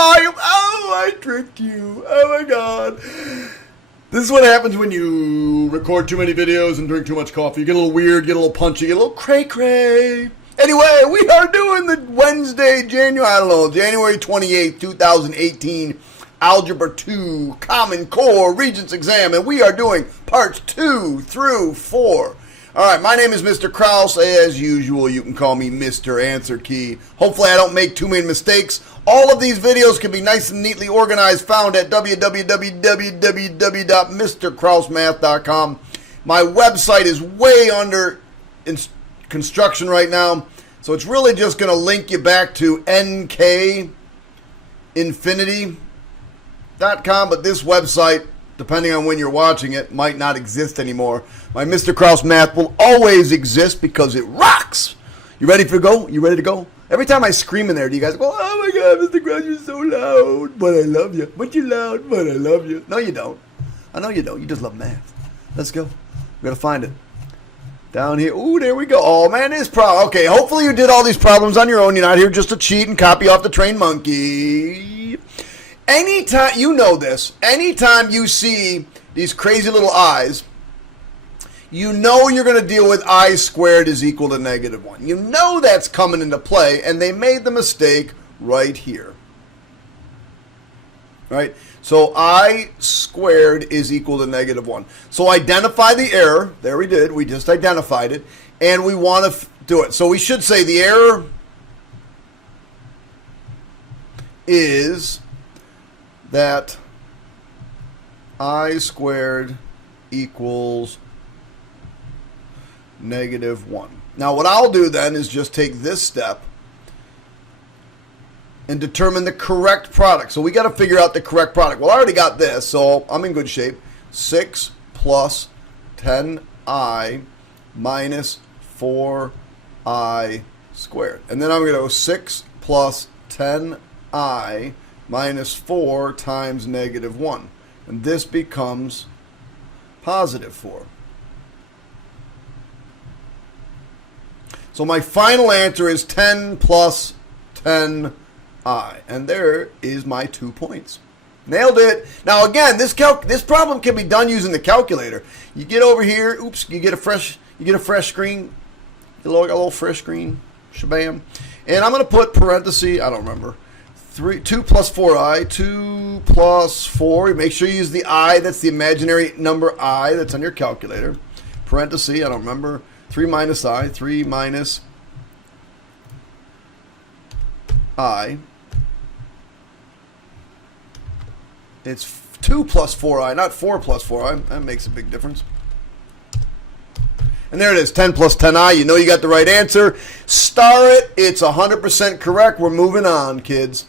volume. Oh, I tricked you. Oh my God. This is what happens when you record too many videos and drink too much coffee. You get a little weird, get a little punchy, get a little cray-cray. Anyway, we are doing the Wednesday, January 28th, 2018, Algebra 2, Common Core Regents Exam, and we are doing parts 2 through 4. All right, my name is Mr. Krause. As usual, you can call me Mr. Answer Key. Hopefully, I don't make too many mistakes. All of these videos can be nice and neatly organized, found at www.mrkrausemath.com. My website is way under construction right now, so it's really just going to link you back to nkinfinity.com, but this website, depending on when you're watching it, might not exist anymore. My Mr. Krause Math will always exist because it rocks. You ready to go? You ready to go? Every time I scream in there, do you guys go, oh my God, Mr. Krause, you're so loud, but I love you. But you're loud, but I love you. No, you don't. I know you don't. You just love math. Let's go. We got to find it. Down here. Ooh, there we go. Oh, man, this problem. Okay, hopefully you did all these problems on your own. You're not here just to cheat and copy off the trained monkey. Anytime, you know this, anytime you see these crazy little i's, you know you're going to deal with I squared is equal to -1. You know that's coming into play, and they made the mistake right here. Right? So I squared is equal to -1. So identify the error. There we did. We just identified it. And we want to do it. So we should say the error is that I squared equals -1. Now what I'll do then is just take this step and determine the correct product. So we got to figure out the correct product. Well, I already got this, so I'm in good shape. 6 plus 10i minus 4i squared. And then I'm going to go 6 plus 10i minus 4 times -1. And this becomes positive 4. So my final answer is 10 plus 10i. And there is my 2 points. Nailed it. Now again, this problem can be done using the calculator. You get over here, oops, you get a fresh screen. You got a little fresh screen. Shabam. And I'm going to put parenthesis, I don't remember. 2 plus 4i, 2 plus 4. Make sure you use the I. That's the imaginary number I that's on your calculator. Parenthesis, I don't remember. 3 minus I, 3 minus I. It's 2 plus 4i, not 4 plus 4i. That makes a big difference. And there it is, 10 plus 10i. You know you got the right answer. Star it. It's 100% correct. We're moving on, kids.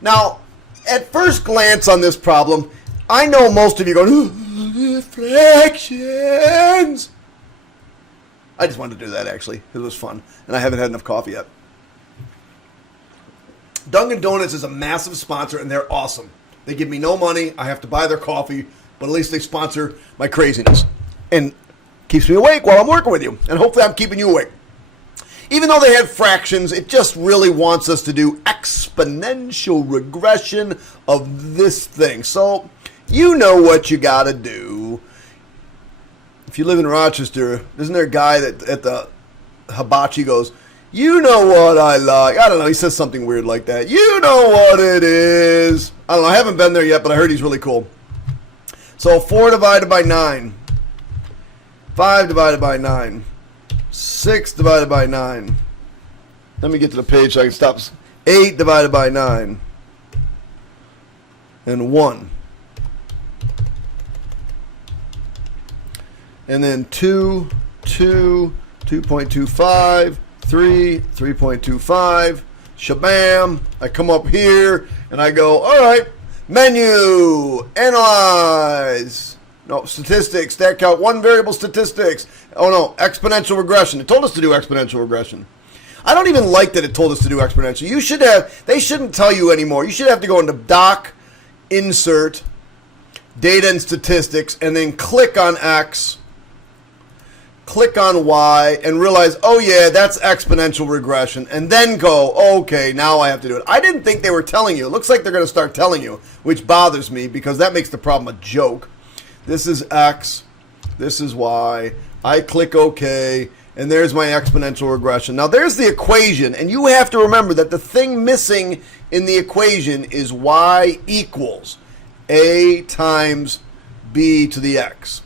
Now, at first glance on this problem, I know most of you are going, fractions. I just wanted to do that, actually. It was fun. And I haven't had enough coffee yet. Dunkin' Donuts is a massive sponsor, and they're awesome. They give me no money. I have to buy their coffee, but at least they sponsor my craziness. And keeps me awake while I'm working with you. And hopefully I'm keeping you awake. Even though they had fractions, it just really wants us to do exponential regression of this thing. So you know what you got to do. If you live in Rochester, isn't there a guy that at the hibachi goes, you know what I like? I don't know. He says something weird like that. You know what it is. I don't know. I haven't been there yet, but I heard he's really cool. So 4 divided by 9. 5 divided by 9. 6 divided by 9. Let me get to the page so I can stop. 8 divided by 9. And 1. And then 2, 2, 2.25, 3, 3.25. Shabam. I come up here and I go, all right, menu, analyze. No, statistics, stat count, one variable statistics. Oh no, exponential regression. It told us to do exponential regression. I don't even like that it told us to do exponential. You should have, they shouldn't tell you anymore. You should have to go into doc, insert, data and statistics, and then click on X, click on y, and realize, oh yeah, that's exponential regression, and then go, okay, now I have to do it. I didn't think they were telling you. It looks like they're going to start telling you, which bothers me because that makes the problem a joke. This is x, this is y. I click OK, and there's my exponential regression. Now there's the equation, and you have to remember that the thing missing in the equation is y equals a times b to the x.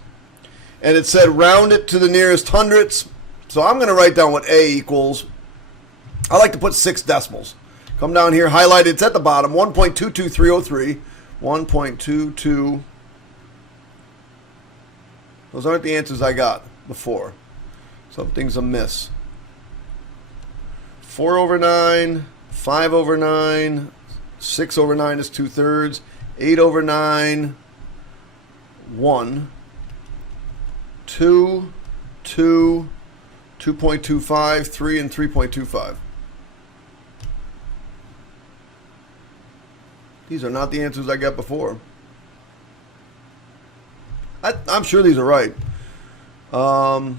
And it said round it to the nearest hundredths. So I'm going to write down what a equals. I like to put 6 decimals. Come down here, highlight it. It's at the bottom, 1.22303. 1.22. Those aren't the answers I got before. Something's amiss. 4 over 9, 5 over 9, 6 over 9 is 2/3, 8 over 9, 1. 2, 2, 2.25, 3, and 3.25. These are not the answers I got before. I'm sure these are right. I'm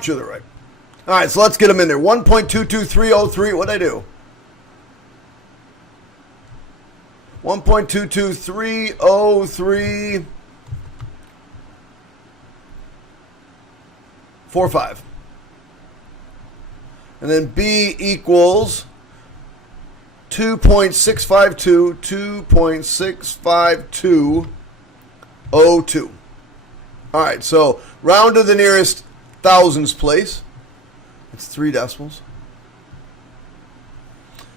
sure they're right. All right, so let's get them in there. 1.22303, what'd I do? 1.22303. 4.5. And then B equals 2.652, 2.65202. All right, so round to the nearest thousands place. It's 3 decimals.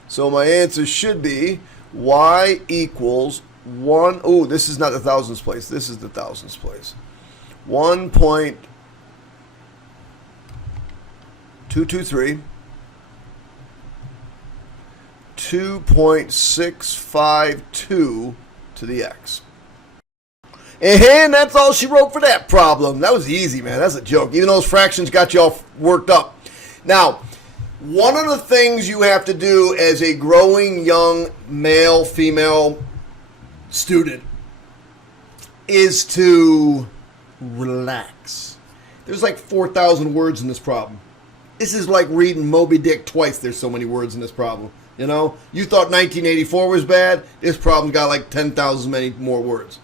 So my answer should be y equals 1. Oh, this is not the thousands place. This is the thousands place. 1.223, 2.652 to the x. And that's all she wrote for that problem. That was easy, man. That's a joke. Even those fractions got you all worked up. Now, one of the things you have to do as a growing young male, female student is to relax. There's like 4,000 words in this problem. This is like reading Moby Dick twice. There's so many words in this problem. You know, you thought 1984 was bad. This problem got like 10,000 many more words.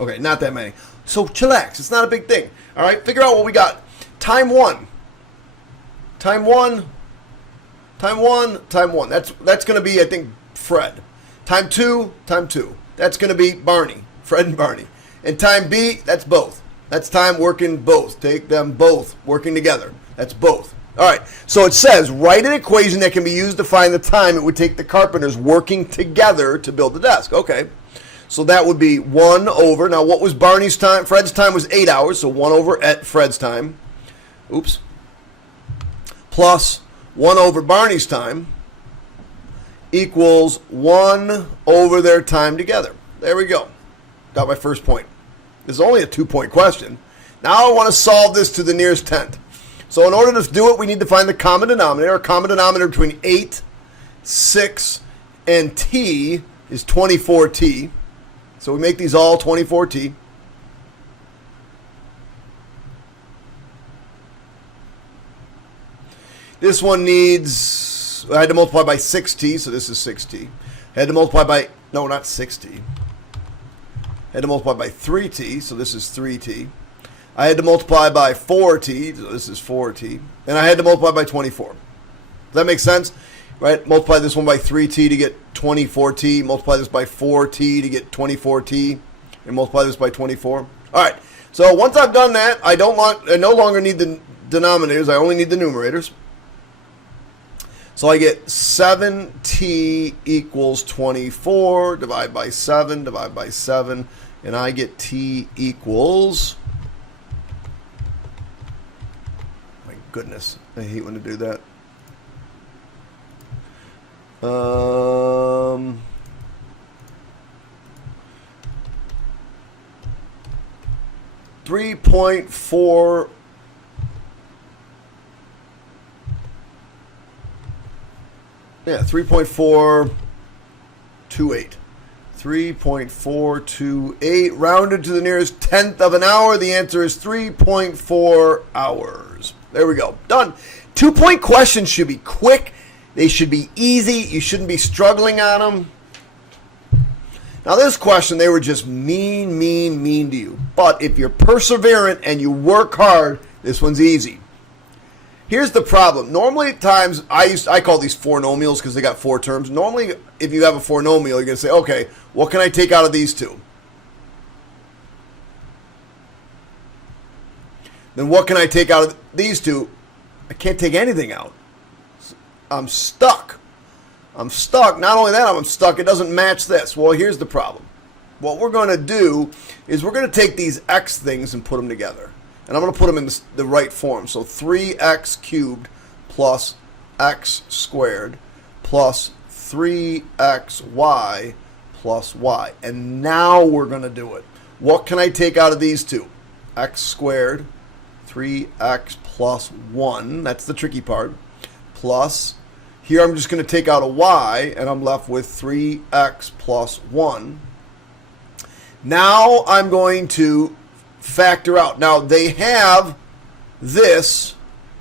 Okay, not that many. So chillax. It's not a big thing. All right, figure out what we got. Time 1. Time 1. Time 1. Time 1. That's going to be, I think, Fred. Time 2. Time 2. That's going to be Barney. Fred and Barney. And time B, that's both. That's time working both. Take them both working together. That's both. All right, so it says, write an equation that can be used to find the time it would take the carpenters working together to build the desk. Okay, so that would be 1 over, now what was Barney's time? Fred's time was 8 hours, so 1 over at Fred's time. Oops. Plus 1 over Barney's time equals 1 over their time together. There we go. Got my first point. This is only a 2-point question. Now I want to solve this to the nearest tenth. So in order to do it, we need to find the common denominator. A common denominator between 8, 6, and t is 24t. So we make these all 24t. This one needs, I had to multiply by 6t, so this is 6t. I had to multiply by, no, not 6t. I had to multiply by 3t, so this is 3t. I had to multiply by 4t, so this is 4t. And I had to multiply by 24. Does that make sense? Right? Multiply this one by 3t to get 24t. Multiply this by 4t to get 24t. And multiply this by 24. All right. So once I've done that, I no longer need the denominators. I only need the numerators. So I get 7t equals 24. Divide by 7. Divide by 7. And I get t equals... Goodness, I hate when to do that. 3.4. Yeah, 3.428. 3.428 rounded to the nearest tenth of an hour. The answer is 3.4 hours. There we go. Done. 2-point questions should be quick. They should be easy. You shouldn't be struggling on them. Now this question, they were just mean to you. But if you're perseverant and you work hard, this one's easy. Here's the problem. Normally at times, I call these fournomials because they got 4 terms. Normally, if you have a fournomial, you're going to say, okay, what can I take out of these two? Then what can I take out of these two? I can't take anything out. I'm stuck. I'm stuck. Not only that, I'm stuck. It doesn't match this. Well, here's the problem. What we're going to do is we're going to take these x things and put them together. And I'm going to put them in the right form. So 3x cubed plus x squared plus 3xy plus y. And now we're going to do it. What can I take out of these two? X squared, 3x plus 1. That's the tricky part. Plus, here I'm just going to take out a y, and I'm left with 3x plus 1. Now I'm going to factor out. Now they have this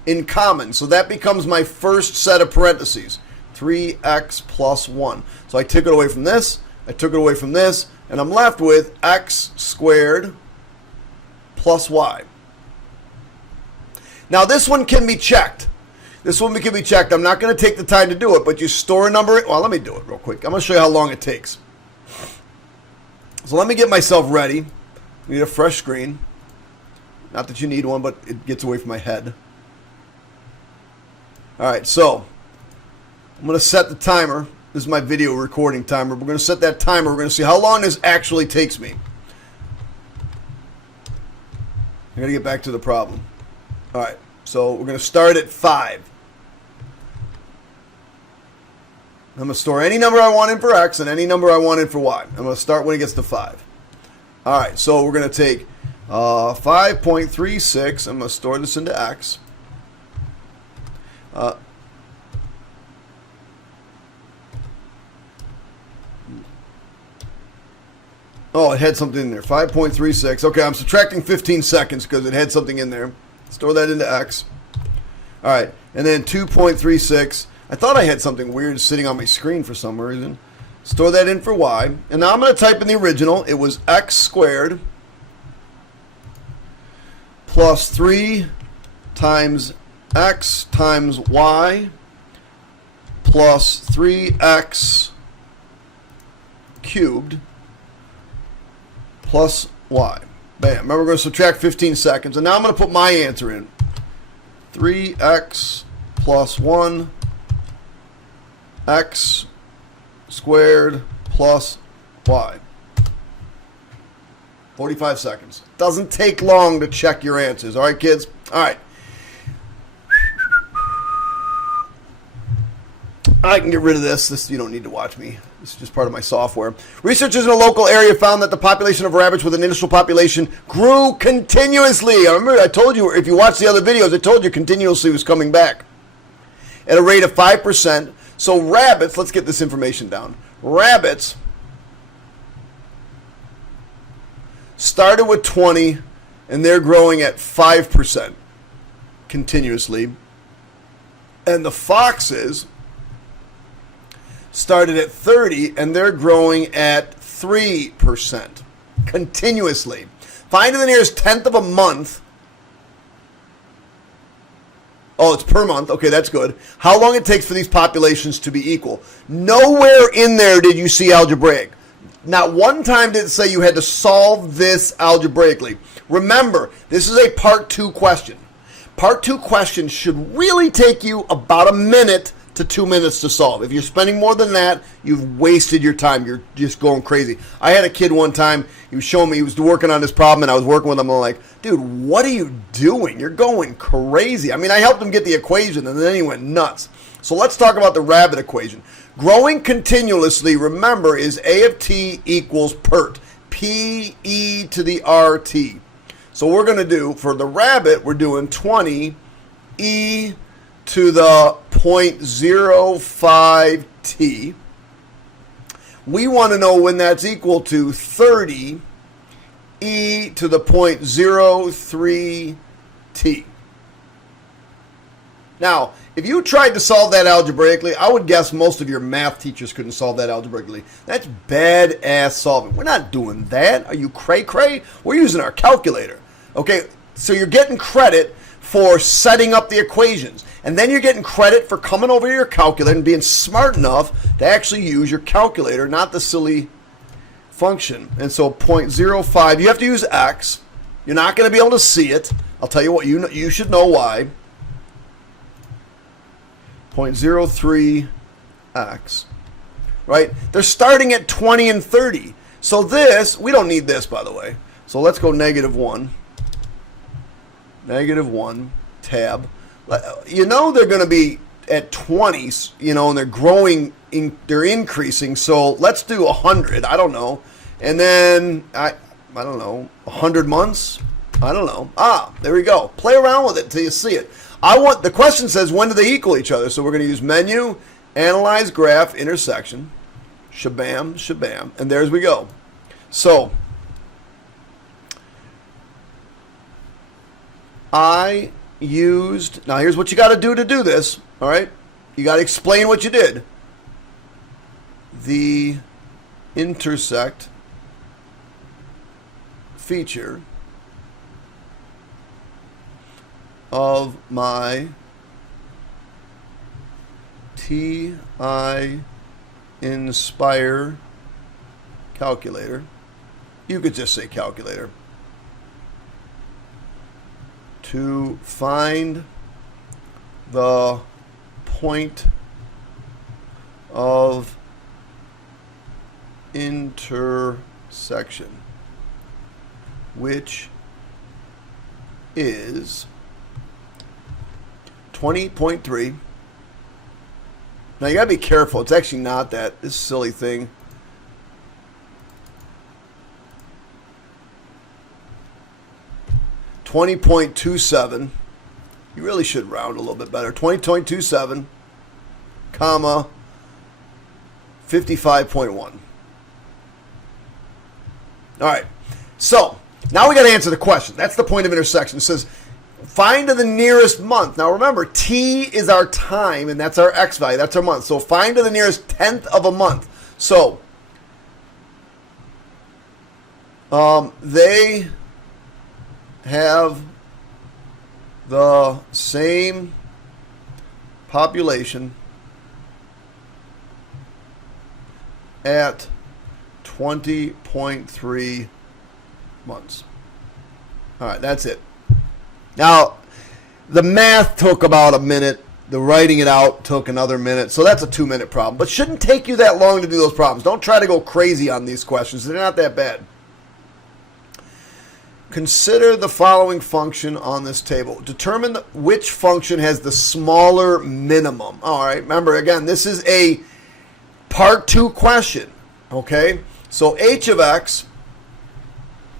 in common, so that becomes my first set of parentheses, 3x plus 1. So I took it away from this, I took it away from this, and I'm left with x squared plus y. Now this one can be checked. This one can be checked. I'm not going to take the time to do it, but you store a number. Well, let me do it real quick. I'm going to show you how long it takes. So let me get myself ready. I need a fresh screen. Not that you need one, but it gets away from my head. All right, so I'm going to set the timer. This is my video recording timer. We're going to set that timer. We're going to see how long this actually takes me. I got to get back to the problem. All right, so we're going to start at 5. I'm going to store any number I want in for x and any number I want in for y. I'm going to start when it gets to 5. All right, so we're going to take 5.36. I'm going to store this into x. Oh, it had something in there. 5.36. Okay, I'm subtracting 15 seconds because it had something in there. Store that into x. All right, and then 2.36. I thought I had something weird sitting on my screen for some reason. Store that in for y. And now I'm going to type in the original. It was x squared plus 3 times x times y plus 3x cubed plus y. Bam. Remember, we're going to subtract 15 seconds. And now I'm going to put my answer in. 3x plus 1 x squared plus y. 45 seconds. Doesn't take long to check your answers. All right, kids? All right. I can get rid of this. You don't need to watch me. This is just part of my software. Researchers in a local area found that the population of rabbits with an initial population grew continuously. I remember I told you, if you watch the other videos, I told you continuously was coming back at a rate of 5%. So rabbits, let's get this information down. Rabbits started with 20, and they're growing at 5% continuously. And the foxes started at 30, and they're growing at 3% continuously. Find the nearest tenth of a month. Oh, it's per month. Okay, that's good. How long it takes for these populations to be equal. Nowhere in there did you see algebraic. Not one time did it say you had to solve this algebraically. Remember, this is a part 2 question. Part 2 questions should really take you about a minute to 2 minutes to solve. If you're spending more than that, you've wasted your time. You're just going crazy. I had a kid one time, he was showing me, he was working on this problem, and I was working with him. I'm like, dude, what are you doing? You're going crazy. I mean, I helped him get the equation, and then he went nuts. So let's talk about the rabbit equation. Growing continuously, remember, is A of t equals PERT. P-E to the R-T. So we're going to do, for the rabbit, we're doing 20 e to the 0.05t. We want to know when that's equal to 30 e to the 0.03 t. Now, if you tried to solve that algebraically, I would guess most of your math teachers couldn't solve that algebraically. That's badass solving. We're not doing that. Are you cray-cray? We're using our calculator. Okay, so you're getting credit for setting up the equations. And then you're getting credit for coming over to your calculator and being smart enough to actually use your calculator, not the silly function. And so 0.05, you have to use x. You're not going to be able to see it. I'll tell you what, you should know why. 0.03x, right? They're starting at 20 and 30. So this, we don't need this, by the way. So let's go -1. -1, tab. You know they're going to be at 20, you know, and they're growing, they're increasing. So let's do 100, I don't know. And then, I don't know, 100 months? I don't know. There we go. Play around with it until you see it. The question says, when do they equal each other? So we're going to use menu, analyze graph, intersection, shabam, shabam, and there's we go. So I used, now here's what you got to do this, all right? You got to explain what you did. The intersect feature of my TI Inspire calculator. You could just say calculator. To find the point of intersection, which is 20.3. Now you gotta be careful. It's actually not that. This silly thing. $20.27. You really should round a little bit better. 20.27, comma, 55.1. All right. So now we got to answer the question. That's the point of intersection. It says find the nearest month. Now remember, t is our time, and that's our x value. That's our month. So find the nearest tenth of a month. So they have the same population at 20.3 months. All right, that's it. Now, the math took about a minute. The writing it out took another minute. So that's a 2-minute problem. But shouldn't take you that long to do those problems. Don't try to go crazy on these questions. They're not that bad. Consider the following function on this table. Determine which function has the smaller minimum. All right, remember, again, this is a part 2 question. Okay, so h of x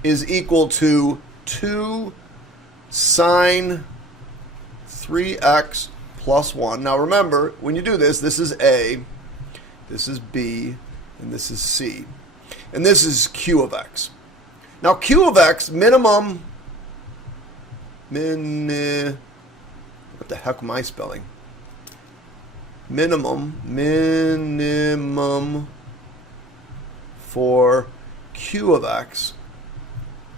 is equal to 2 sine 3x plus 1. Now remember, when you do this, this is A, this is B, and this is C. And this is q of x. Now q of x, minimum, what the heck am I spelling? Minimum for q of x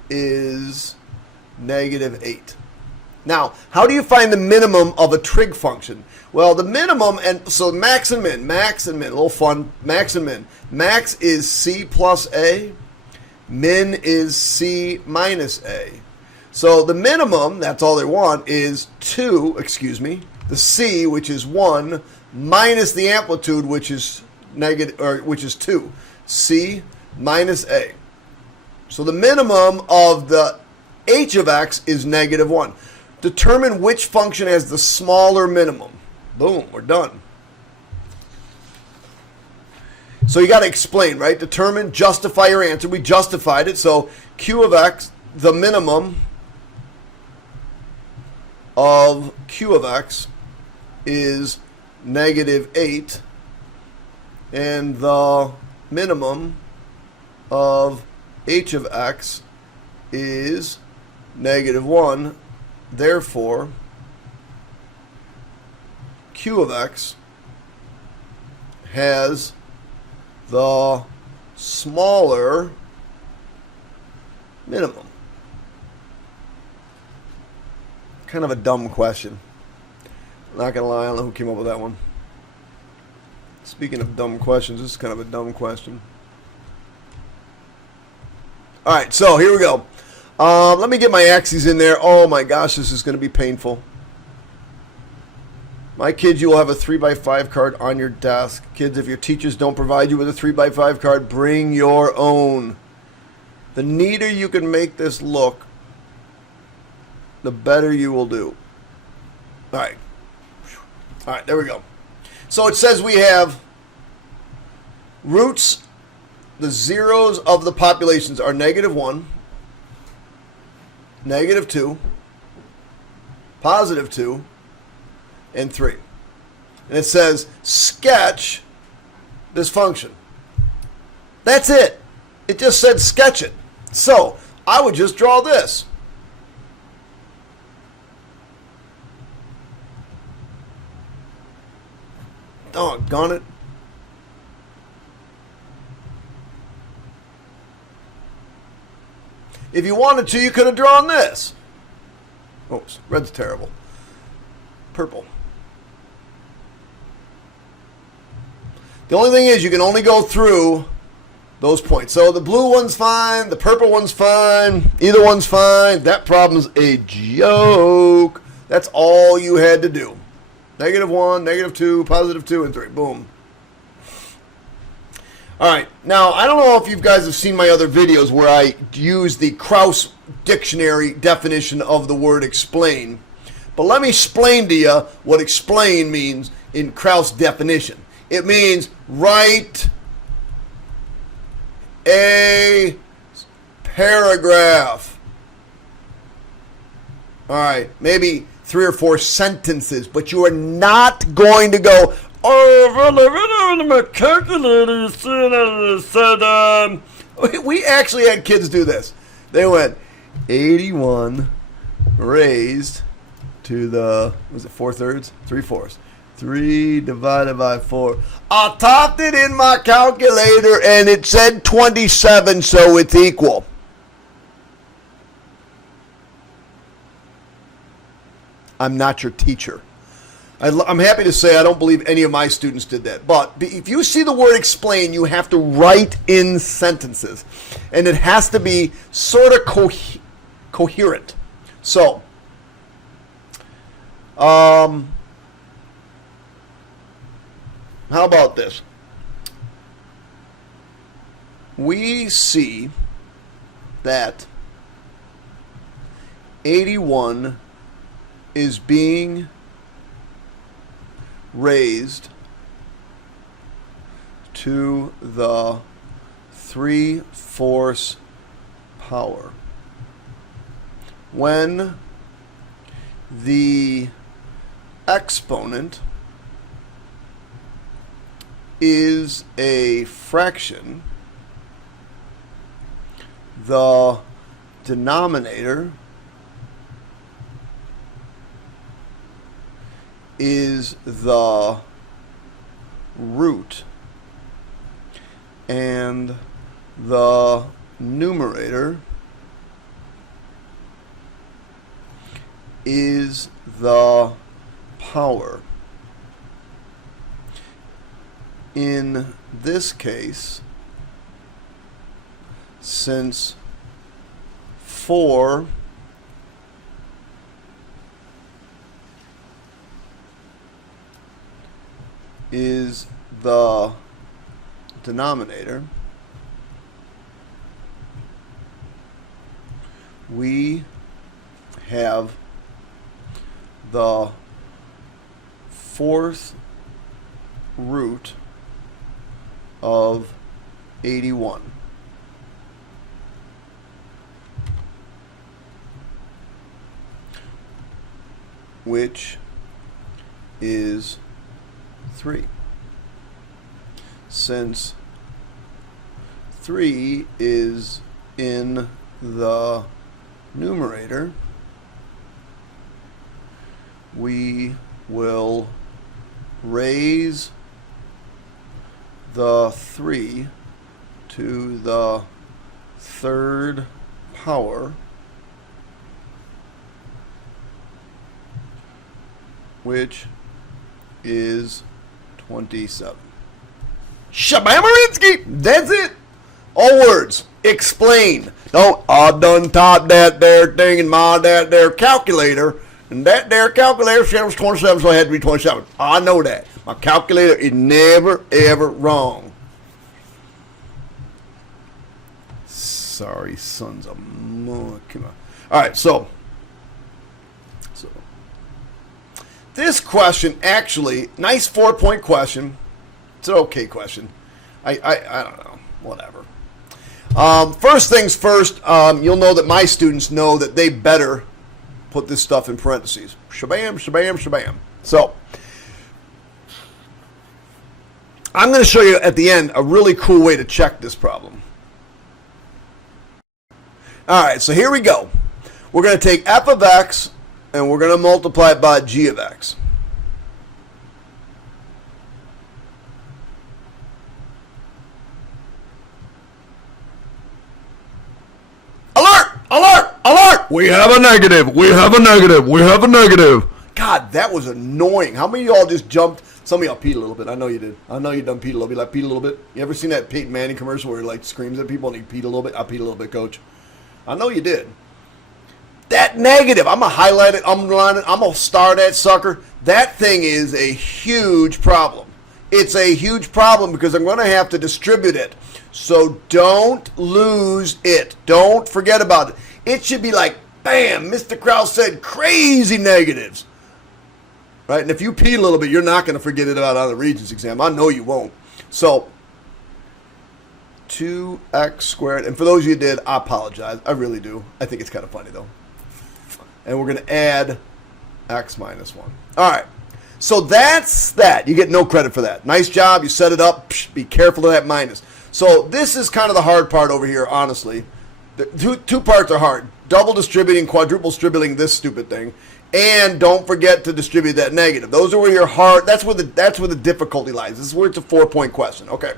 is -8. Now, how do you find the minimum of a trig function? Well, the minimum, and so max and min, a little fun, max and min. Max is c plus a, min is c minus a. So the minimum, that's all they want, is 2, the c, which is 1, minus the amplitude, which is negative, or which is 2. C minus a. So the minimum of the h of x is -1. Determine which function has the smaller minimum. Boom, we're done. So you got to explain, right? Determine, justify your answer. We justified it. So q of x, the minimum of q of x is -8. And the minimum of h of x is -1. Therefore, q of x has the smaller minimum. Kind of a dumb question. Not gonna lie, I don't know who came up with that one. Speaking of dumb questions, this is kind of a dumb question. Alright, so here we go. Let me get my axes in there. Oh my gosh, this is going to be painful. My kids, you will have a 3x5 card on your desk. Kids, if your teachers don't provide you with a 3x5 card, bring your own. The neater you can make this look, the better you will do. Alright. Alright, there we go. So it says we have roots. The zeros of the populations are -1, -2, +2, and 3. And it says sketch this function. That's it. It just said sketch it. So I would just draw this. Doggone it. If you wanted to, you could have drawn this. Oh, red's terrible. Purple. The only thing is you can only go through those points. So the blue one's fine, the purple one's fine, either one's fine. That problem's a joke. That's all you had to do. -1, -2, +2, and 3. Boom. All right. Now, I don't know if you guys have seen my other videos where I use the Krause dictionary definition of the word explain. But let me explain to you what explain means in Krause definition. It means write a paragraph. All right. Maybe 3 or 4 sentences, but you are not going to go, oh, well, I read it in my calculator, said, we actually had kids do this. They went 81 raised to the, was it 4/3? 3/4. 3 divided by 4. I typed it in my calculator and it said 27, so it's equal. I'm not your teacher. I'm happy to say I don't believe any of my students did that. But if you see the word explain, you have to write in sentences. And it has to be sort of coherent. So, how about this? We see that 81 is being raised to the 3/4 power when the exponent is a fraction, the denominator is the root and the numerator is the power. In this case, since 4 is the denominator, we have the 4th root of 81. Which is 3. Since 3 is in the numerator, we will raise the 3 to the third power, which is 27. Shabamarinsky! That's it. All words. Explain. Don't, I done typed that there thing in my that there calculator, and that there calculator said it was 27, so it had to be 27. I know that. My calculator is never, ever wrong. Sorry, sons of come on. All right, so this question actually, nice 4-point question. It's an okay question. I don't know, whatever. First things first, you'll know that my students know that they better put this stuff in parentheses. Shabam, shabam, shabam. So I'm going to show you at the end a really cool way to check this problem. All right, so here we go. We're going to take f of x and we're going to multiply it by g of x. Alert! Alert! Alert! We have a negative. We have a negative. We have a negative. God, that was annoying. How many of y'all just jumped? Some of y'all peed a little bit. I know you did. I know you done peed a little bit. Like peed a little bit. You ever seen that Peyton Manning commercial where he like screams at people and he peed a little bit? I peed a little bit, coach. I know you did. That negative, I'm going to highlight it, underline it, I'm going to star that sucker. That thing is a huge problem. It's a huge problem because I'm going to have to distribute it. So don't lose it. Don't forget about it. It should be like, bam, Mr. Krause said crazy negatives. Right? And if you pee a little bit, you're not going to forget it about on the Regents exam. I know you won't. So 2x squared. And for those of you who did, I apologize. I really do. I think it's kind of funny, though. And we're going to add x minus 1. All right. So that's that. You get no credit for that. Nice job. You set it up. Psh, be careful of that minus. So this is kind of the hard part over here, honestly. The two parts are hard. Double distributing, quadruple distributing this stupid thing. And don't forget to distribute that negative. Those are where your hard, that's where the difficulty lies. This is where it's a 4-point question. Okay.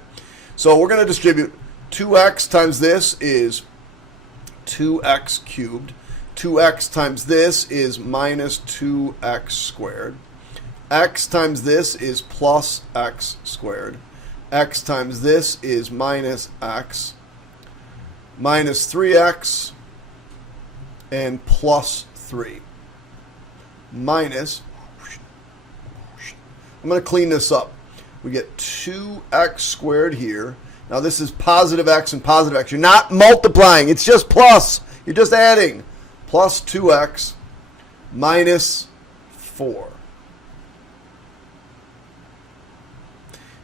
So we're going to distribute 2x times this is 2x cubed. 2x times this is minus 2x squared. X times this is plus x squared. X times this is minus x. Minus 3x and plus 3. Minus, I'm going to clean this up. We get 2x squared here. Now this is positive x and positive x. You're not multiplying. It's just plus. You're just adding. Plus 2x minus 4.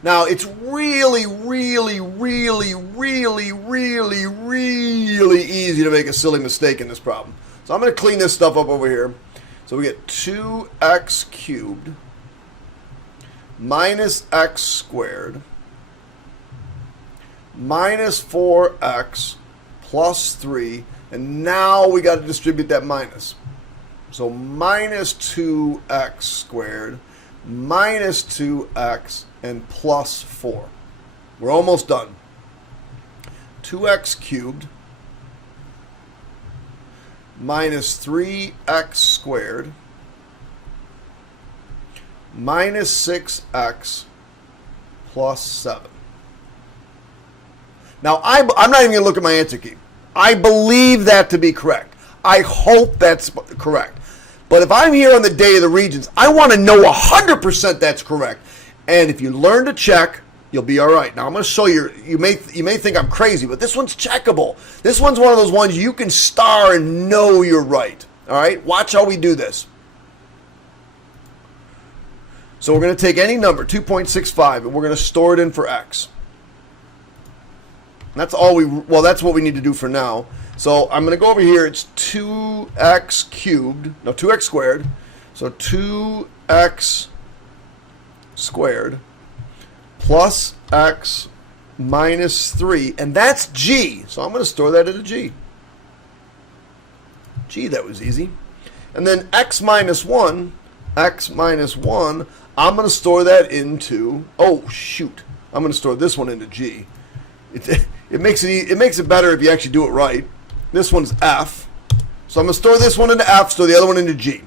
Now it's really, really, really, really, really, really easy to make a silly mistake in this problem. So I'm going to clean this stuff up over here. So we get 2x cubed minus x squared minus 4x plus 3. And now we got to distribute that minus. So minus 2x squared minus 2x and plus 4. We're almost done. 2x cubed minus 3x squared minus 6x plus 7. Now, I'm not even going to look at my answer key. I believe that to be correct. I hope that's correct. But if I'm here on the day of the Regents, I want to know 100% that's correct. And if you learn to check, you'll be all right. Now, I'm going to show you. You may think I'm crazy, but this one's checkable. This one's one of those ones you can star and know you're right. All right? Watch how we do this. So we're going to take any number, 2.65, and we're going to store it in for x. That's all that's what we need to do for now. So I'm going to go over here. It's 2x cubed. No, 2x squared. So 2x squared plus x minus 3, and that's G. So I'm going to store that into G. G, that was easy. And then x minus 1, I'm going to store that into, oh, shoot. I'm going to store this one into G. It makes it better if you actually do it right. This one's F. So I'm going to store this one into F, store the other one into G.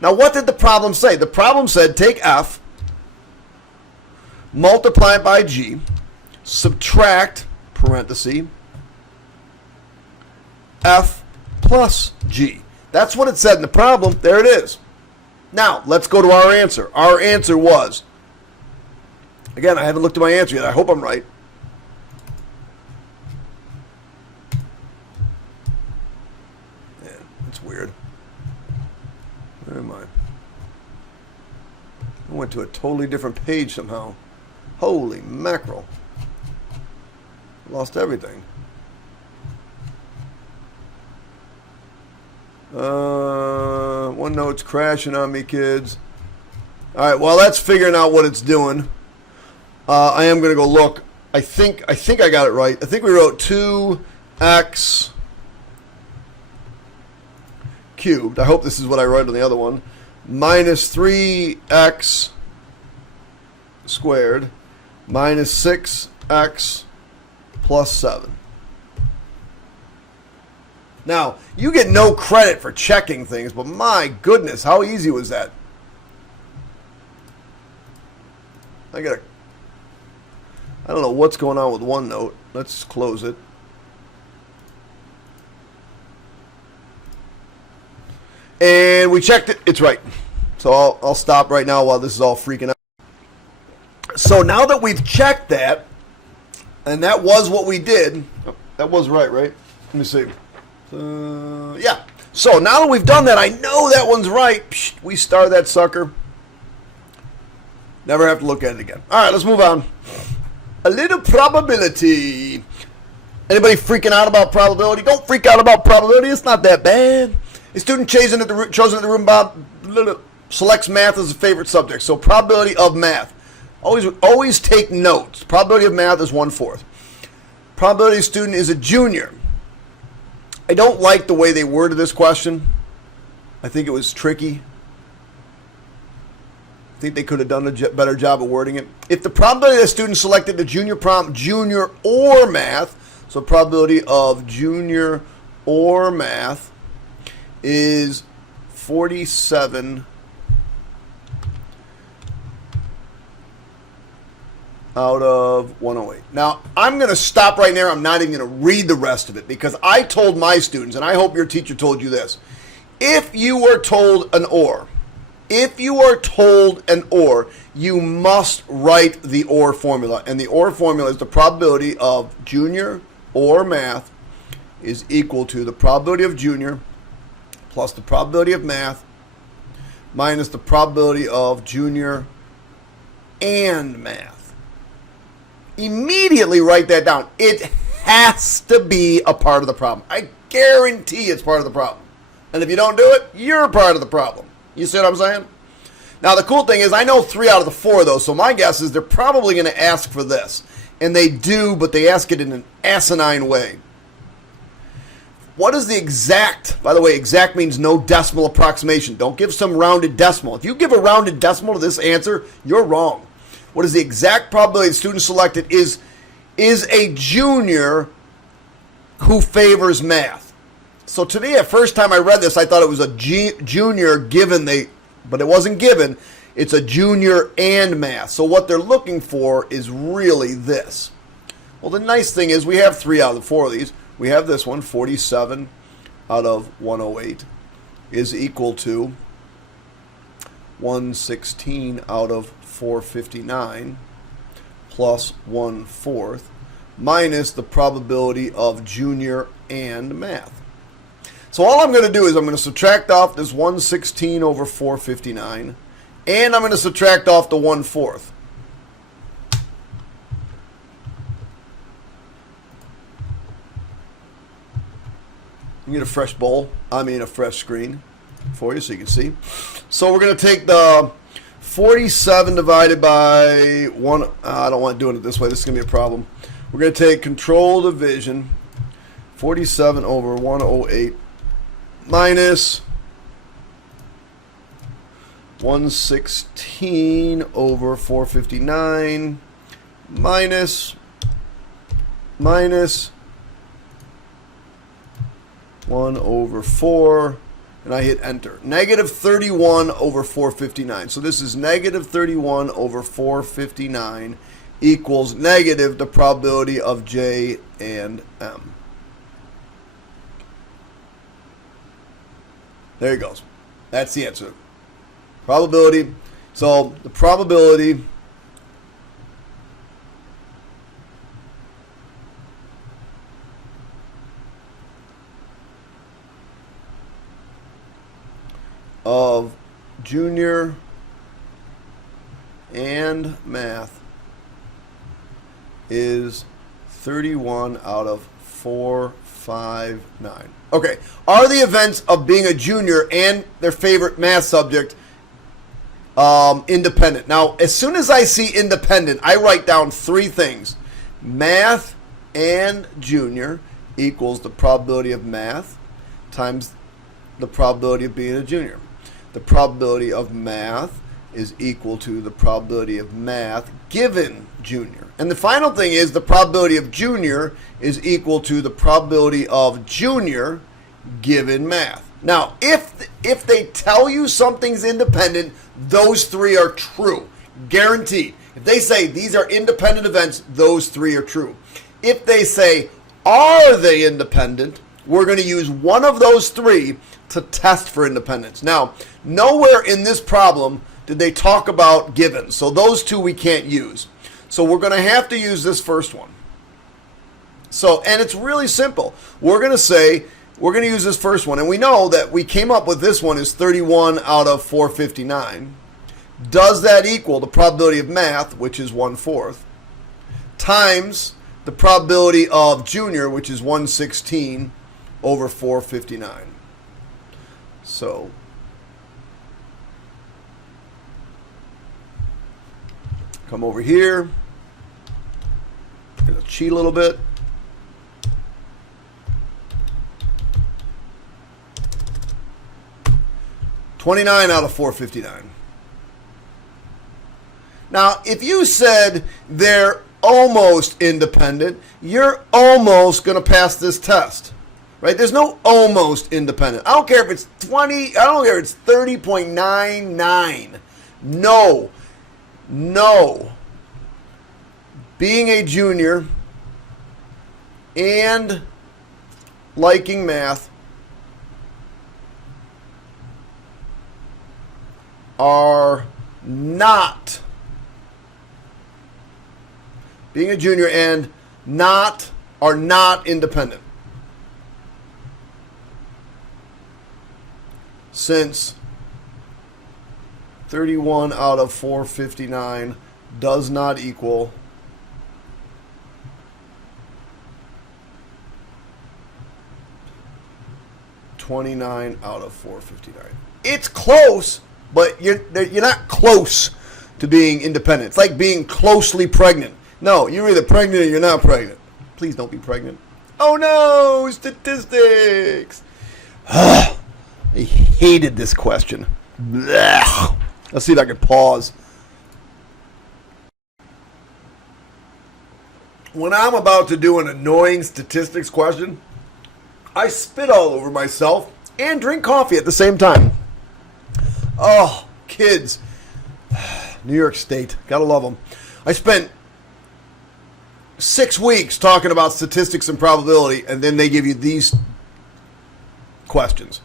Now, what did the problem say? The problem said take F, multiply it by G, subtract, parenthesis, F plus G. That's what it said in the problem. There it is. Now, let's go to our answer. Our answer was, again, I haven't looked at my answer yet. I hope I'm right. Yeah, that's weird. Where am I? I went to a totally different page somehow. Holy mackerel. Lost everything. OneNote's crashing on me, kids. All right, well, that's figuring out what it's doing. I am going to go look. I think I got it right. I think we wrote 2x cubed. I hope this is what I wrote on the other one. Minus 3x squared minus 6x plus 7. Now, you get no credit for checking things, but my goodness, how easy was that? I don't know what's going on with OneNote. Let's close it. And we checked it. It's right. So I'll stop right now while this is all freaking out. So now that we've checked that, and that was what we did. Oh, that was right? Let me see. Yeah. So now that we've done that, I know that one's right. Psh, we star that sucker. Never have to look at it again. All right, let's move on. A little probability. Anybody freaking out about probability? Don't freak out about probability. It's not that bad. A student chosen at the room about selects math as a favorite subject. So probability of math. Always take notes. Probability of math is 1/4. Probability student is a junior. I don't like the way they worded this question. I think it was tricky. I think they could have done a better job of wording it. If the probability that a student selected the junior or math, so probability of junior or math is 47 out of 108. Now, I'm going to stop right there. I'm not even going to read the rest of it because I told my students, and I hope your teacher told you this, if you were told an OR, you must write the OR formula. And the OR formula is the probability of junior or math is equal to the probability of junior plus the probability of math minus the probability of junior and math. Immediately write that down. It has to be a part of the problem. I guarantee it's part of the problem. And if you don't do it, you're part of the problem. You see what I'm saying? Now, the cool thing is I know 3 out of the 4, though, so my guess is they're probably going to ask for this. And they do, but they ask it in an asinine way. What is the exact? By the way, exact means no decimal approximation. Don't give some rounded decimal. If you give a rounded decimal to this answer, you're wrong. What is the exact probability the student selected is a junior who favors math. So to me, at first time I read this, I thought it was a junior given but it wasn't given. It's a junior and math. So what they're looking for is really this. Well, the nice thing is we have 3 out of the 4 of these. We have this one, 47 out of 108 is equal to 116 out of 459 plus 1/4 minus the probability of junior and math. So all I'm going to do is I'm going to subtract off this 116 over 459 and I'm going to subtract off the 1/4. You get a fresh bowl, a fresh screen for you so you can see. So we're going to take the 47 divided by 1. I don't want to do it this way. This is going to be a problem. We're going to take control division, 47 over 108 minus 116 over 459 minus 1 over 4, and I hit enter. Negative 31 over 459. So this is negative 31 over 459 equals negative the probability of J and M. There it goes. That's the answer. Probability. So the probability of junior and math is 31 out of 459. Okay, are the events of being a junior and their favorite math subject independent? Now, as soon as I see independent, I write down three things. Math and junior equals the probability of math times the probability of being a junior. The probability of math is equal to the probability of math given junior. And the final thing is the probability of junior is equal to the probability of junior given math. Now, if they tell you something's independent, those three are true. Guaranteed. If they say these are independent events, those three are true. If they say, are they independent, we're going to use one of those three to test for independence. Now, nowhere in this problem did they talk about givens. So those two we can't use. So we're going to have to use this first one. So, and it's really simple. We're going to use this first one. And we know that we came up with this one is 31 out of 459. Does that equal the probability of math, which is 1/4, times the probability of junior, which is 116 over 459. So come over here. Gonna cheat a little bit. $29 out of 459. Now, if you said they're almost independent, you're almost going to pass this test. Right? There's no almost independent. I don't care if it's 20, I don't care if it's 30.99. No. Being a junior and liking math are not, being a junior and not, are not independent. Since 31 out of 459 does not equal $29 out of 459. It's close, but you're not close to being independent. It's like being closely pregnant. No, you're either pregnant or you're not pregnant. Please don't be pregnant. Oh no, statistics. I hated this question. Blech. Let's see if I can pause. When I'm about to do an annoying statistics question, I spit all over myself and drink coffee at the same time. Oh, kids. New York State. Gotta love them. I spent 6 weeks talking about statistics and probability, and then they give you these questions.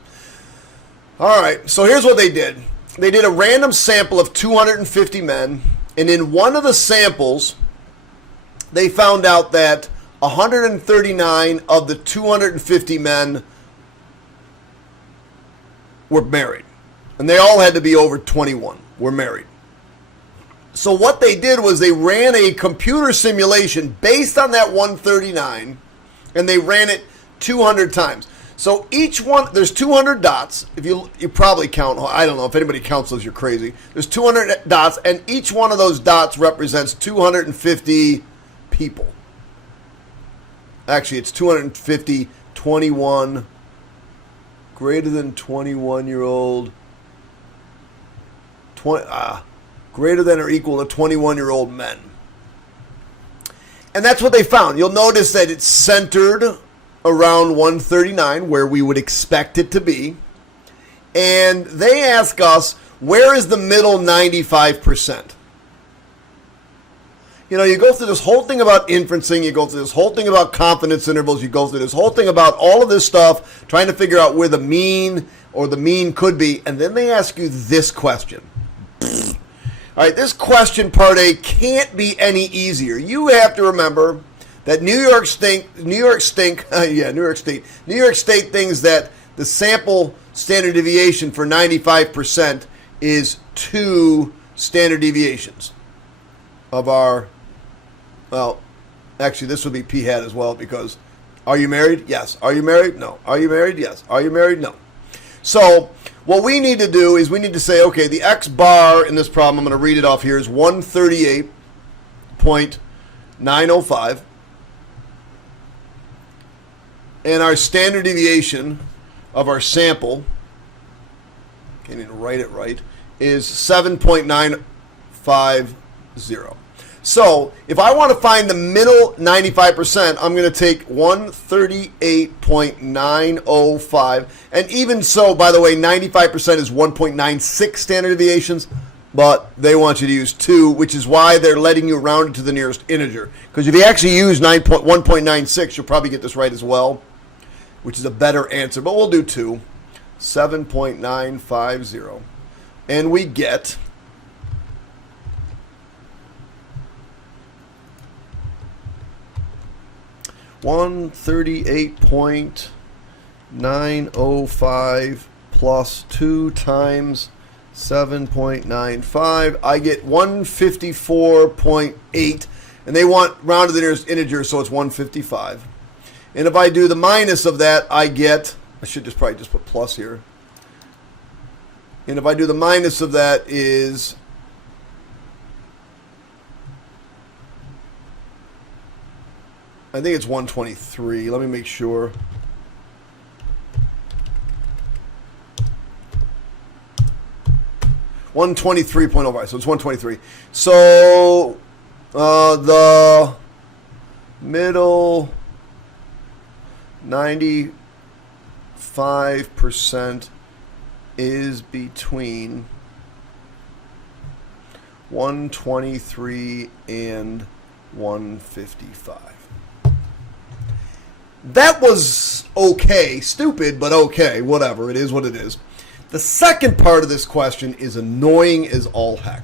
All right, so here's what they did. They did a random sample of 250 men, and in one of the samples, they found out that 139 of the 250 men were married. And they all had to be over 21, were married. So what they did was they ran a computer simulation based on that 139, and they ran it 200 times. So each one, there's 200 dots. If you probably count, I don't know, if anybody counts those, you're crazy. There's 200 dots, and each one of those dots represents 250 people. Actually, it's 250, 21, greater than 21-year-old, greater than or equal to 21-year-old men. And that's what they found. You'll notice that it's centered around 139, where we would expect it to be. And they ask us, where is the middle 95%? You know, you go through this whole thing about inferencing, you go through this whole thing about confidence intervals, you go through this whole thing about all of this stuff, trying to figure out where the mean or the mean could be, and then they ask you this question. All right, this question, part A, can't be any easier. You have to remember that New York State thinks that the sample standard deviation for 95% is 2 standard deviations of our, well, actually this would be p hat as well, because are you married? Yes. Are you married? No. Are you married? Yes. Are you married? No. So what we need to do is we need to say, okay, the x bar in this problem, I'm going to read it off here, is 138.905. And our standard deviation of our sample, can't even write it right, is 7.950. So if I want to find the middle 95%, I'm going to take 138.905. And even so, by the way, 95% is 1.96 standard deviations, but they want you to use 2, which is why they're letting you round it to the nearest integer. Because if you actually use 1.96, you'll probably get this right as well, which is a better answer. But we'll do 2, 7.950. And we get 138.905 plus 2 times 7.95. I get 154.8, and they want round to the nearest integer, so it's 155. And if I do the minus of that, I get, I should just probably just put plus here. And if I do the minus of that is, I think it's 123. Let me make sure. $123.05, so it's 123. So the middle 95% is between 123 and 155. That was okay. Stupid, but okay. Whatever. It is what it is. The second part of this question is annoying as all heck.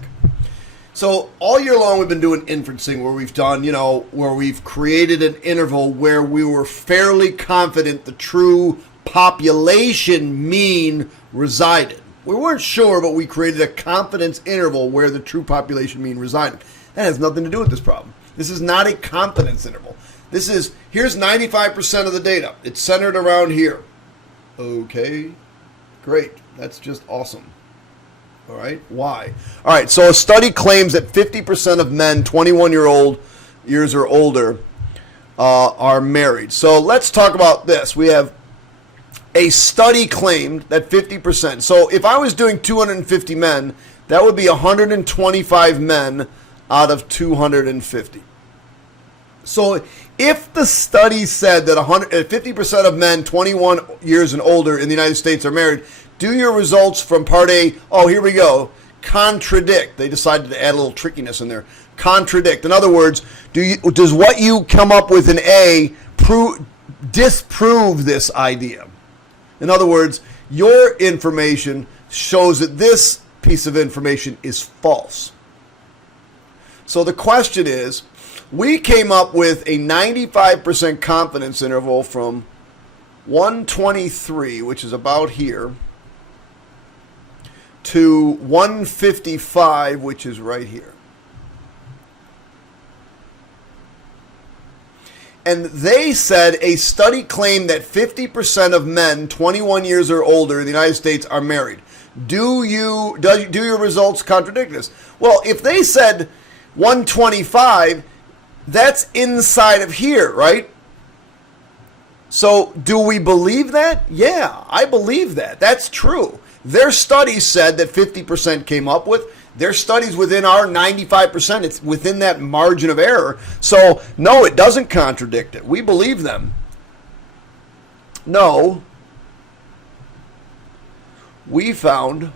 So all year long we've been doing inferencing where we've done, where we've created an interval where we were fairly confident the true population mean resided. We weren't sure, but we created a confidence interval where the true population mean resided. That has nothing to do with this problem. This is not a confidence interval. This is, here's 95% of the data. It's centered around here. Okay, great. That's just awesome. All right, why? All right, so a study claims that 50% of men 21 years or older are married. So let's talk about this. We have a study claimed that 50%. So if I was doing 250 men, that would be 125 men out of 250. So if the study said that 50% of men 21 years and older in the United States are married, do your results from part A, oh, here we go, contradict. They decided to add a little trickiness in there. Contradict. In other words, does what you come up with in A disprove this idea? In other words, your information shows that this piece of information is false. So the question is, we came up with a 95% confidence interval from 123, which is about here, to 155, which is right here. And they said a study claimed that 50% of men 21 years or older in the United States are married. Do your results contradict this? Well, if they said 125, that's inside of here, right? So do we believe that? Yeah, I believe that. That's true. Their studies said that 50% came up with. Their studies within our 95%. It's within that margin of error. So no, it doesn't contradict it. We believe them. No, we found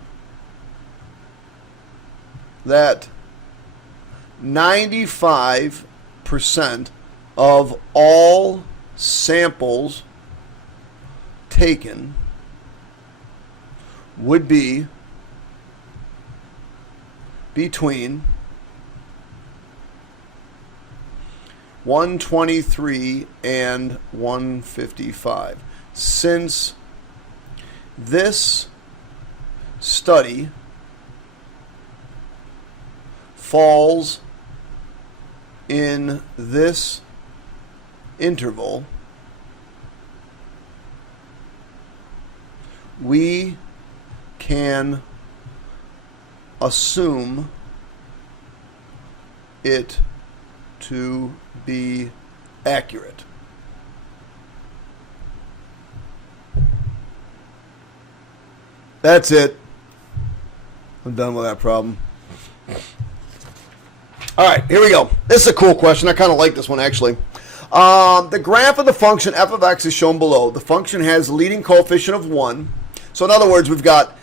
that 95% of all samples taken would be between 123 and 155. Since this study falls in this interval, we can assume it to be accurate. That's it. I'm done with that problem. All right, here we go. This is a cool question. I kind of like this one, actually. The graph of the function f of x is shown below. The function has a leading coefficient of 1. So in other words, we've got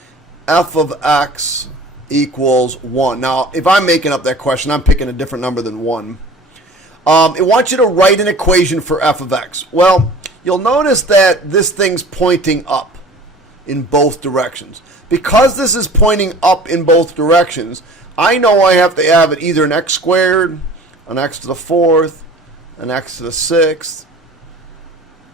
f of x equals 1. Now, if I'm making up that question, I'm picking a different number than 1. It wants you to write an equation for f of x. Well, you'll notice that this thing's pointing up in both directions. Because this is pointing up in both directions, I know I have to have it either an x squared, an x to the 4th, an x to the 6th,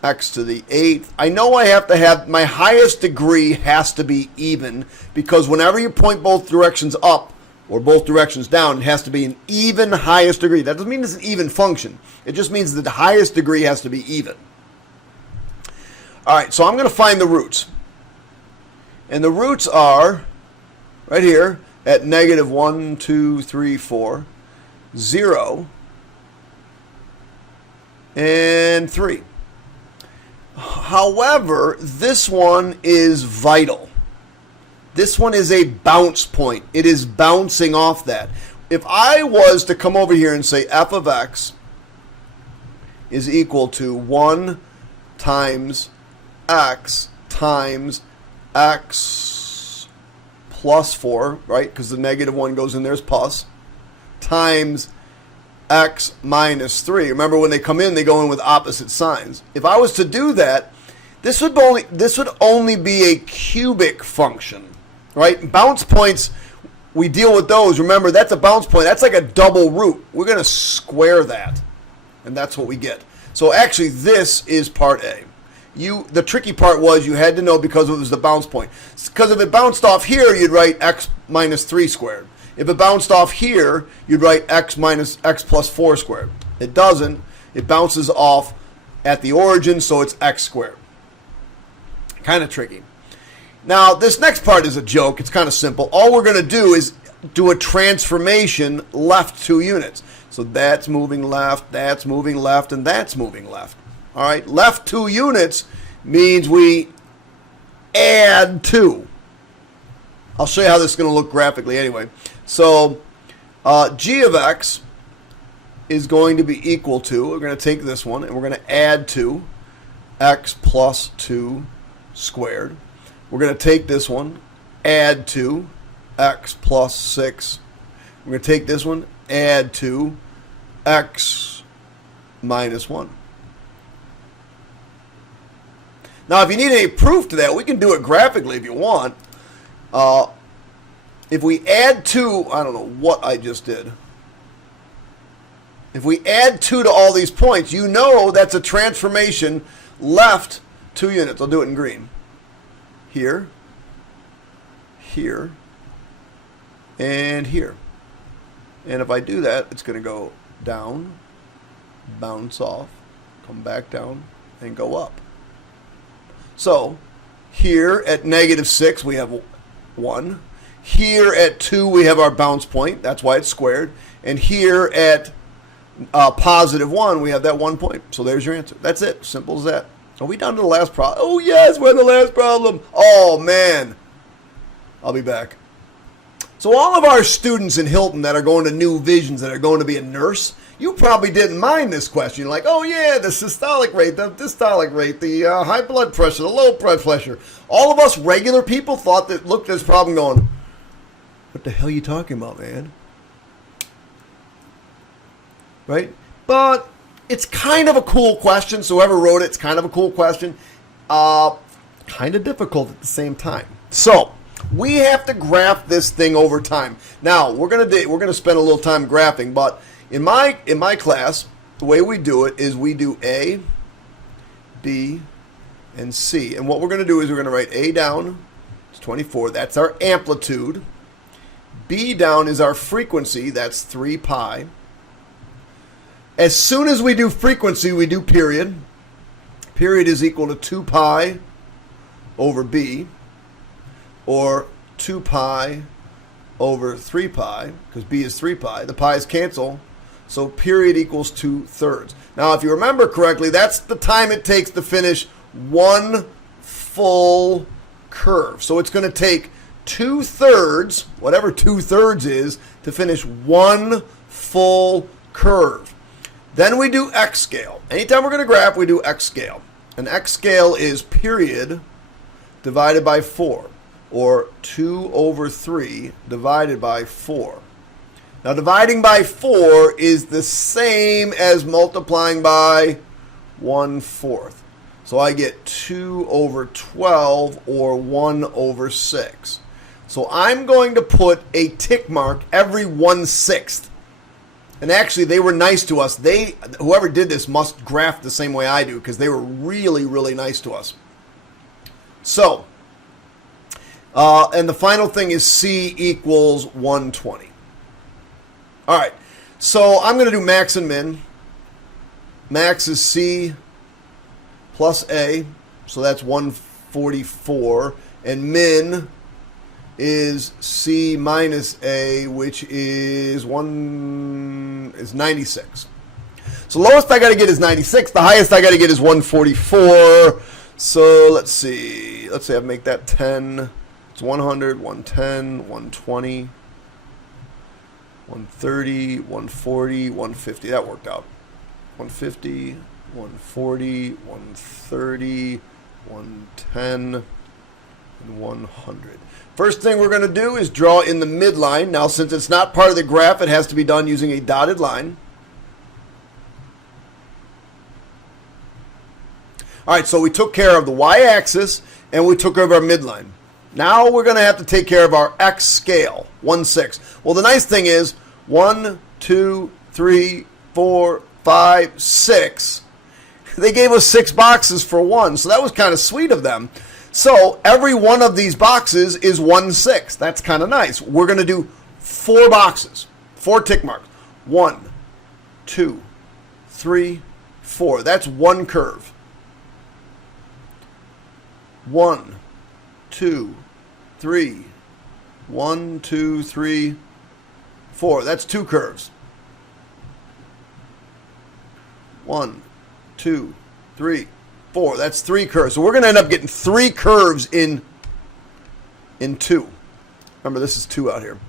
x to the 8th. I know I have to have, my highest degree has to be even, because whenever you point both directions up or both directions down, it has to be an even highest degree. That doesn't mean it's an even function. It just means that the highest degree has to be even. All right, so I'm going to find the roots. And the roots are right here at negative 1, 2, 3, 4, 0, and 3. However, this one is vital. This one is a bounce point. It is bouncing off that. If I was to come over here and say f of x is equal to 1 times x plus 4, right? Because the negative 1 goes in there as plus, times x minus 3. Remember, when they come in, they go in with opposite signs. If I was to do that, this would only be a cubic function, right? Bounce points, we deal with those. Remember, that's a bounce point. That's like a double root. We're going to square that, and that's what we get. So actually, this is part A. The tricky part was you had to know because it was the bounce point. Because if it bounced off here, you'd write x minus 3 squared. If it bounced off here, you'd write x plus 4 squared. It doesn't. It bounces off at the origin, so it's x squared. Kind of tricky. Now, this next part is a joke. It's kind of simple. All we're going to do is do a transformation left 2 units. So that's moving left, and that's moving left. All right, left 2 units means we add 2. I'll show you how this is going to look graphically anyway. So g of x is going to be equal to, we're going to take this one and we're going to add 2, x plus 2 squared. We're going to take this one, add 2, x plus 6. We're going to take this one, add 2, x minus 1. Now, if you need any proof to that, we can do it graphically if you want. If we add 2, I don't know what I just did. If we add 2 to all these points, you know that's a transformation left 2 units. I'll do it in green. Here, here, and here. And if I do that, it's going to go down, bounce off, come back down, and go up. So here at negative 6, we have 1. Here at 2, we have our bounce point. That's why it's squared. And here at positive 1, we have that 1 point. So there's your answer. That's it. Simple as that. Are we down to the last problem? Oh, yes, we're in the last problem. Oh, man. I'll be back. So all of our students in Hilton that are going to New Visions, that are going to be a nurse, you probably didn't mind this question. You're like, oh, yeah, the systolic rate, the diastolic rate, the high blood pressure, the low blood pressure. All of us regular people looked at this problem going, what the hell are you talking about, man? Right? But it's kind of a cool question. So whoever wrote it, it's kind of a cool question. Kind of difficult at the same time. So we have to graph this thing over time. Now we're gonna spend a little time graphing, but in my class, the way we do it is we do A, B, and C. And what we're gonna do is we're gonna write A down. It's 24. That's our amplitude. B down is our frequency. That's 3 pi. As soon as we do frequency, we do period. Period is equal to 2 pi over B, or 2 pi over 3 pi, because B is 3 pi. The pi's cancel, so period equals 2/3. Now, if you remember correctly, that's the time it takes to finish one full curve. So it's going to take 2/3, whatever 2/3 is, to finish one full curve. Then we do x scale. Anytime we're going to graph, we do x scale. And x scale is period divided by 4, or 2/3 divided by 4. Now, dividing by 4 is the same as multiplying by 1/4. So I get 2/12, or 1/6. So I'm going to put a tick mark every 1/6. And actually, they were nice to us. Whoever did this must graph the same way I do, because they were really, really nice to us. So, and the final thing is C equals 120. All right, so I'm going to do max and min. Max is C plus A, so that's 144. And min is C minus A, which is 96. So lowest I got to get is 96. The highest I got to get is 144. So let's see. Let's say I make that 10. It's 100, 110, 120, 130, 140, 150. That worked out. 150, 140, 130, 110, and 100. First thing we're going to do is draw in the midline. Now, since it's not part of the graph, it has to be done using a dotted line. All right, so we took care of the y-axis, and we took care of our midline. Now we're going to have to take care of our x scale, 1/6. Well, the nice thing is 1, 2, 3, 4, 5, 6. They gave us 6 boxes for 1, so that was kind of sweet of them. So every one of these boxes is 1/6. That's kind of nice. We're going to do 4 boxes, 4 tick marks. 1, 2, 3, 4. That's one curve. 1, 2, 3. 1, 2, 3, 4. That's 2 curves. 1, 2, 3, 4. That's 3 curves. So we're going to end up getting 3 curves in 2. Remember, this is 2 out here.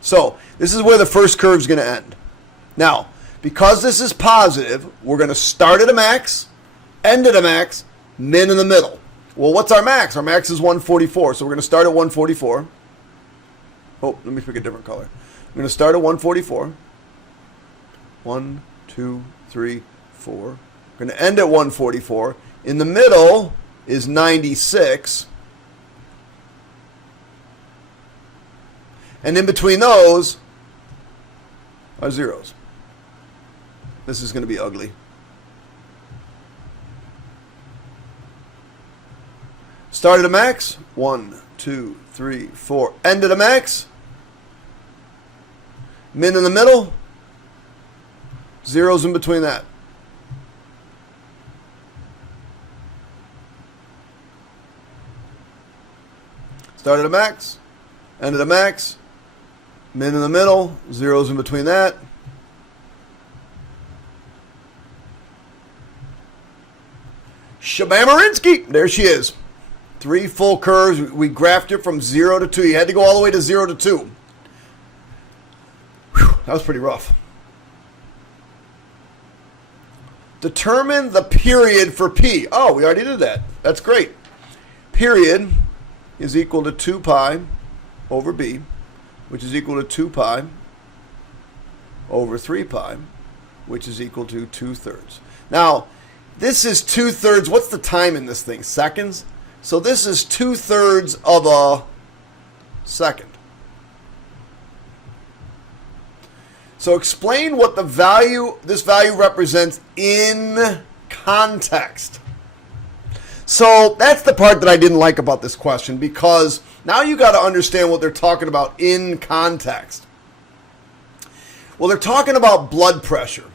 So this is where the first curve is going to end. Now, because this is positive, we're going to start at a max, end at a max, min in the middle. Well, what's our max? Our max is 144. So we're going to start at 144. Oh, let me pick a different color. I'm going to start at 144. 1, 2, 3, 4. We're going to end at 144. In the middle is 96. And in between those are zeros. This is going to be ugly. Start at a max. 1, 2, 3, 4. End at a max. Min in the middle. Zeros in between that. Start at a max. End at a max. Min in the middle. Zeros in between that. Shabamarinsky. There she is. 3 full curves. We graphed it from 0 to 2. You had to go all the way to 0 to 2. Whew, that was pretty rough. Determine the period for P. Oh, we already did that. That's great. Period is equal to 2 pi over B, which is equal to 2 pi over 3 pi, which is equal to 2/3. Now, this is 2/3. What's the time in this thing? Seconds? So this is 2/3 of a second. So explain what this value represents in context. So that's the part that I didn't like about this question, because now you got to understand what they're talking about in context. Well, they're talking about blood pressure.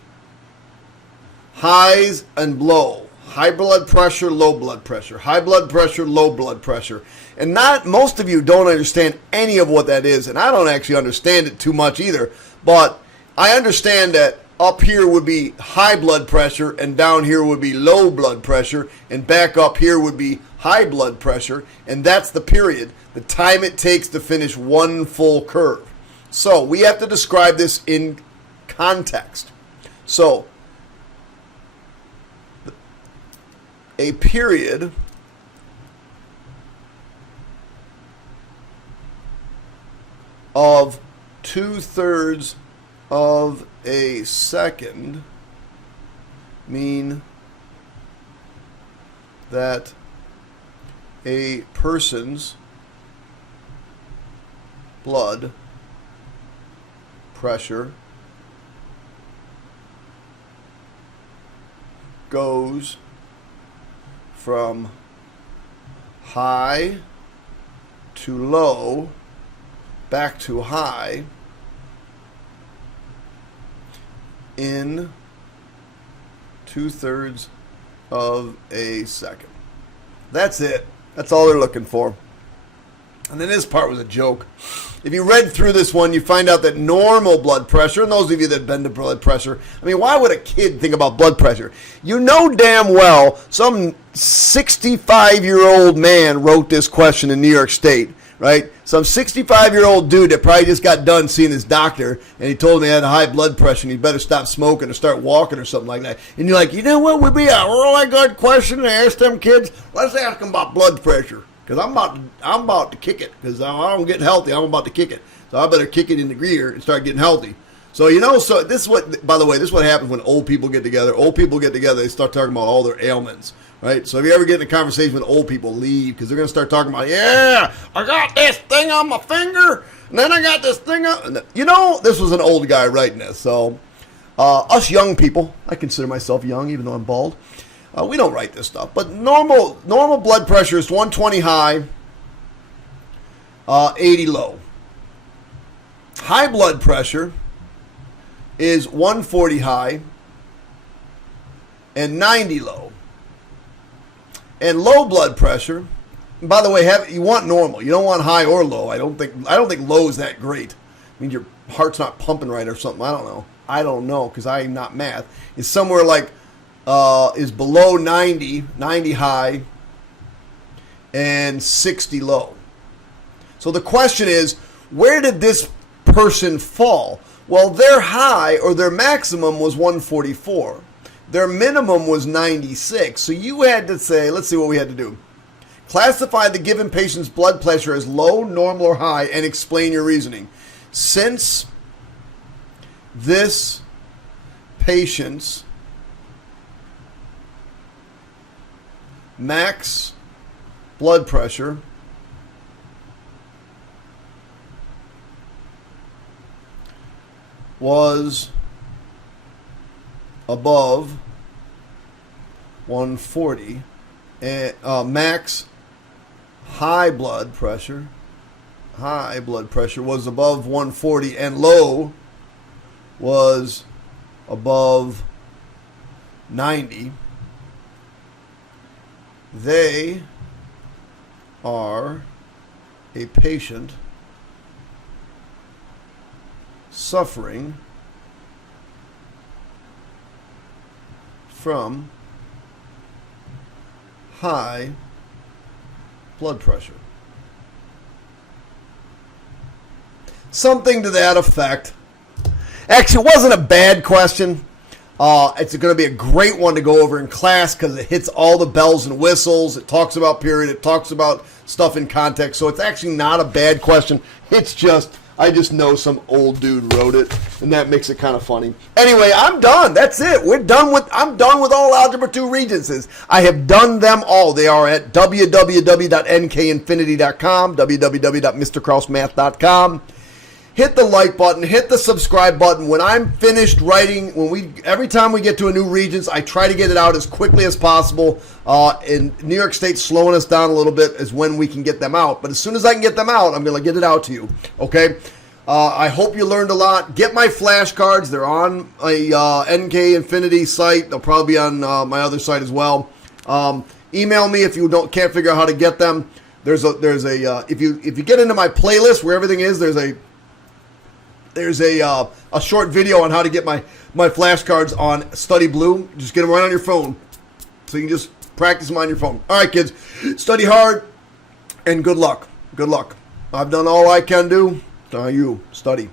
Highs and low. High blood pressure, low blood pressure. High blood pressure, low blood pressure. And most of you don't understand any of what that is, and I don't actually understand it too much either. But I understand that up here would be high blood pressure, and down here would be low blood pressure, and back up here would be high blood pressure, and that's the period, the time it takes to finish one full curve. So we have to describe this in context. So a period of 2/3 of a second mean that a person's blood pressure goes from high to low back to high in 2/3 of a second. That's it. That's all they're looking for. And then this part was a joke. If you read through this one, you find out that normal blood pressure, and those of you that have been to blood pressure, I mean, why would a kid think about blood pressure? You know damn well some 65-year-old man wrote this question in New York State, right? Some 65-year-old dude that probably just got done seeing his doctor, and he told him he had high blood pressure and he better stop smoking or start walking or something like that. And you're like, you know what would be a really good question to ask them kids? Let's ask them about blood pressure. Because I'm about to kick it. Because I don't get healthy. I'm about to kick it. So I better kick it into gear and start getting healthy. So, so this is what, by the way, this is what happens when old people get together. Old people get together, they start talking about all their ailments, right? So if you ever get in a conversation with old people, leave. Because they're going to start talking about, yeah, I got this thing on my finger. And then I got this thing on. This was an old guy writing this. So us young people, I consider myself young, even though I'm bald. We don't write this stuff, but normal blood pressure is 120 high, 80 low. High blood pressure is 140 high and 90 low. And low blood pressure, by the way, you want normal. You don't want high or low. I don't think low is that great. I mean, your heart's not pumping right or something. I don't know because I'm not math. It's somewhere like is below 90 high, and 60 low. So the question is, where did this person fall? Well, their high or their maximum was 144. Their minimum was 96. So you had to say, let's see what we had to do. Classify the given patient's blood pressure as low, normal, or high, and explain your reasoning. Since this patient's max blood pressure was above 140, and max high blood pressure was above 140, and low was above 90. They are a patient suffering from high blood pressure. Something to that effect. Actually, it wasn't a bad question. It's going to be a great one to go over in class because it hits all the bells and whistles. It talks about period. It talks about stuff in context. So it's actually not a bad question. It's just, I just know some old dude wrote it, and that makes it kind of funny. Anyway, I'm done. That's it. I'm done with all Algebra 2 Regencies. I have done them all. They are at www.nkinfinity.com, www.mrkrausemath.com. Hit the like button, hit the subscribe button. When I'm finished writing, every time we get to a new Regents, I try to get it out as quickly as possible. And New York State's slowing us down a little bbit is when we can get them out. But as soon as I can get them out, I'm going to get it out to you. Okay? I hope you learned a lot. Get my flashcards. They're on a NK Infinity site. They'll probably be on my other site as well. Email me if you can't figure out how to get them. If you get into my playlist where everything is, there's a short video on how to get my flashcards on Study Blue. Just get them right on your phone. So you can just practice them on your phone. All right, kids. Study hard and good luck. Good luck. I've done all I can do. Now you study.